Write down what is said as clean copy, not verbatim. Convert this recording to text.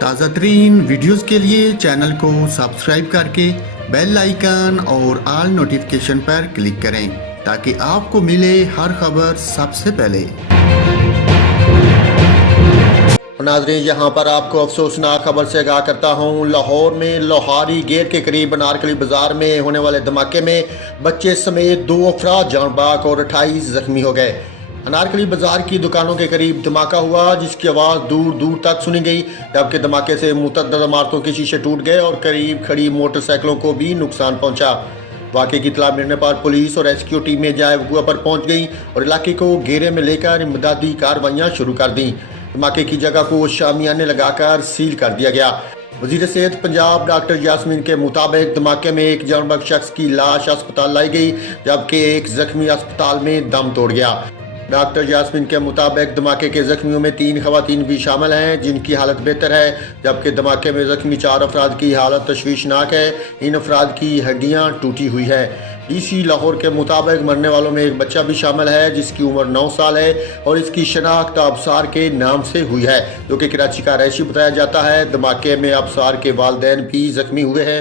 تازہ ترین ویڈیوز کے لیے چینل کو سبسکرائب کر کے بیل آئیکن اور آل نوٹیفیکیشن پر کلک کریں تاکہ آپ کو ملے ہر خبر سب سے پہلے۔ ناظرین، یہاں پر آپ کو افسوسناک خبر سے آگاہ کرتا ہوں۔ لاہور میں لوہاری گیٹ کے قریب انارکلی بازار میں ہونے والے دھماکے میں بچے سمیت 2 افراد جان بحق اور 28 زخمی ہو گئے۔ انارکلی بازار کی دکانوں کے قریب دھماکہ ہوا جس کی آواز دور دور تک سنی گئی، جبکہ دھماکے سے متعدد عمارتوں کے شیشے ٹوٹ گئے اور قریب کھڑی موٹر سائیکلوں کو بھی نقصان پہنچا۔ واقعے کی اطلاع ملنے پر پولیس اور ریسکیو ٹیمیں جائے وقوع پر پہنچ گئیں اور علاقے کو گھیرے میں لے کر امدادی کارروائیاں شروع کر دیں۔ دھماکے کی جگہ کو شامیانے لگا کر سیل کر دیا گیا۔ وزیر صحت پنجاب ڈاکٹر یاسمین کے مطابق دھماکے میں ایک جان بحق شخص کی لاش اسپتال لائی گئی، جبکہ ایک زخمی اسپتال میں دم توڑ گیا۔ ڈاکٹر یاسمین کے مطابق دھماکے کے زخمیوں میں 3 خواتین بھی شامل ہیں جن کی حالت بہتر ہے، جبکہ دھماکے میں زخمی 4 افراد کی حالت تشویشناک ہے۔ ان افراد کی ہڈیاں ٹوٹی ہوئی ہیں۔ ڈی سی لاہور کے مطابق مرنے والوں میں ایک بچہ بھی شامل ہے جس کی عمر 9 سال ہے اور اس کی شناخت ابصار کے نام سے ہوئی ہے، جو کہ کراچی کا رہائشی بتایا جاتا ہے۔ دھماکے میں ابصار کے والدین بھی زخمی ہوئے ہیں۔